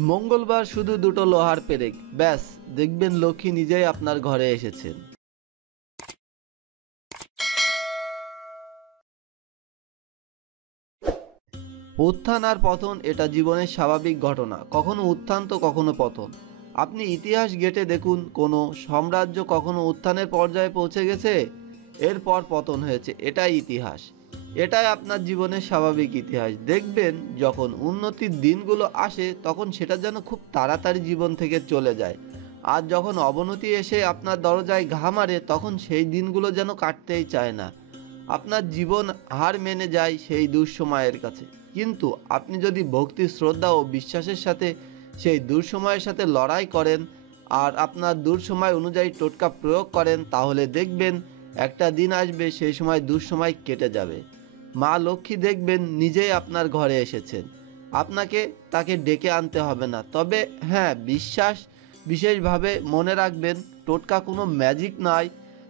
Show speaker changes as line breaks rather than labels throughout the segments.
মঙ্গলবার শুধু দুটো লোহার পেরেক। ব্যাস, দেখবেন লক্ষ্মী নিজেই আপনার ঘরে এসেছেন। উত্থান আর পতন, এটা জীবনের স্বাভাবিক ঘটনা। কখনো উত্থান তো কখনো পতন। আপনি ইতিহাস ঘেটে দেখুন, কোনো সাম্রাজ্য কখনো উত্থানের পর্যায়ে পৌঁছে গেছে? এরপর পতন হয়েছে, এটাই ইতিহাস। এটাই আপনার জীবনের স্বাভাবিক ইতিহাস। দেখবেন যখন উন্নতির দিনগুলো আসে, তখন সেটা যেন খুব তাড়াতাড়ি জীবন থেকে চলে যায়। আর যখন অবনতি এসে আপনার দরজায় ঘা মারে, তখন সেই দিনগুলো যেন কাটতেই চায় না। আপনার জীবন হার মেনে যায় সেই দুঃসময়ের কাছে। কিন্তু আপনি যদি ভক্তি, শ্রদ্ধা ও বিশ্বাসের সাথে সেই দুঃসময়ের সাথে লড়াই করেন আর আপনার দুঃসময় অনুযায়ী টোটকা প্রয়োগ করেন, তাহলে দেখবেন একটা দিন আসবে, সেই সময় দুঃসময় কেটে যাবে। মা লক্ষ্মী দেখবেন নিজেই আপনার ঘরে এসেছেন। আপনাকে তাকে ডেকে আনতে হবে না। তবে হ্যাঁ বিশ্বাস, বিশেষভাবে মনে রাখবেন, টোটকা কোনো ম্যাজিক নয়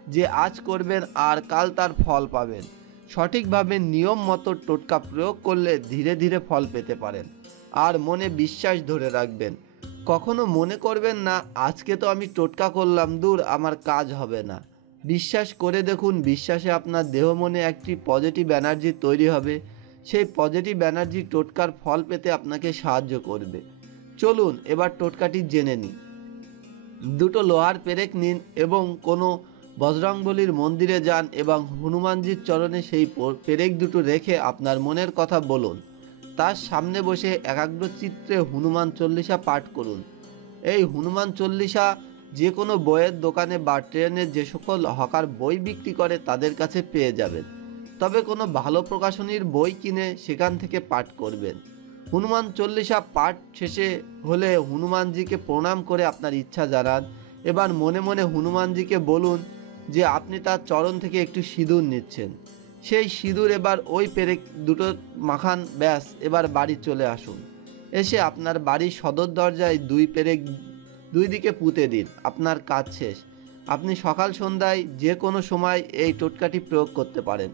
যে আজ করবেন আর কাল তার ফল পাবেন। সঠিকভাবে নিয়ম মতো টোটকা প্রয়োগ করলে ধীরে ধীরে ফল পেতে পারেন। আর মনে বিশ্বাস ধরে রাখবেন। কখনো মনে করবেন না, আজকে তো আমি টোটকা করলাম, দূর, আমার কাজ হবে না। বিশ্বাস করে দেখুন, বিশ্বাসে আপনার দেহ মনে একটি পজিটিভ এনার্জি তৈরি হবে। সেই পজিটিভ এনার্জি টোটকার ফল পেতে আপনাকে সাহায্য করবে। চলুন, এবার টোটকাটি জেনে নিই। দুটো লোহার পেরেক নিন এবং কোনো বজরংবলির মন্দিরে যান এবং হনুমানজির চরণে সেই পেরেক দুটো রেখে আপনার মনের কথা বলুন। তার সামনে বসে একাগ্র চিত্রে হনুমান চল্লিশা পাঠ করুন। এই হনুমান চল্লিশা যে কোনো বইয়ের দোকানে বা ট্রেনে যে সকল হকার বই বিক্রি করে তাদের কাছে পেয়ে যাবেন। তবে কোনো ভালো প্রকাশনীর বই কিনে সেখান থেকে পাঠ করবেন। হনুমান চল্লিশা পাঠ শেষে হলে হনুমানজিকে প্রণাম করে আপনার ইচ্ছা জানান। এবার মনে মনে হনুমানজিকে বলুন যে আপনি তার চরণ থেকে একটু সিঁদুর নিচ্ছেন। সেই সিঁদুর এবার ওই পেরেক দুটো মাখান, ব্যাস, এবার বাড়ি চলে আসুন। এসে আপনার বাড়ির সদর দরজায় দুই পেরেক দুই দিকে পুঁতে দিন, আপনার কাজ শেষ। আপনি সকাল সন্ধ্যায় যে কোনো সময় এই টোটকাটি প্রয়োগ করতে পারেন।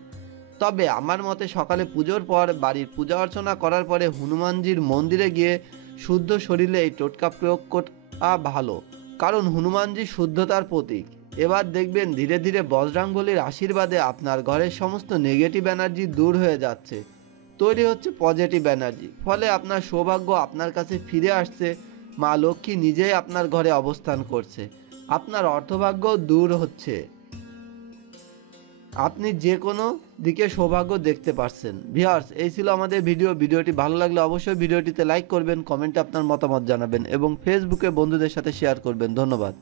তবে আমার মতে সকালে পুজোর পর বাড়ির পূজা অর্চনা করার পরে হনুমানজির মন্দিরে গিয়ে শুদ্ধ শরীরে এই টোটকা প্রয়োগ করা ভালো। কারণ হনুমানজি শুদ্ধতার প্রতীক। এবার দেখবেন ধীরে ধীরে বজরাঙ্গলির আশীর্বাদে আপনার ঘরের সমস্ত নেগেটিভ এনার্জি দূর হয়ে যাচ্ছে। তৈরি হচ্ছে পজিটিভ এনার্জি ফলে আপনার সৌভাগ্য আপনার কাছে ফিরে আসছে মা লক্ষ্মী নিজেই আপনার ঘরে অবস্থান করছে। আপনার অর্থভাগ্য দূর হচ্ছে। আপনি যে কোনো দিকে সৌভাগ্য দেখতে পারছেন। ভিউয়ার্স, এই ছিল আমাদের ভিডিও। ভিডিওটি ভালো লাগলে অবশ্যই ভিডিওটিতে লাইক করবেন কমেন্টে আপনার মতামত জানাবেন এবং ফেসবুকে বন্ধুদের সাথে শেয়ার করবেন। ধন্যবাদ।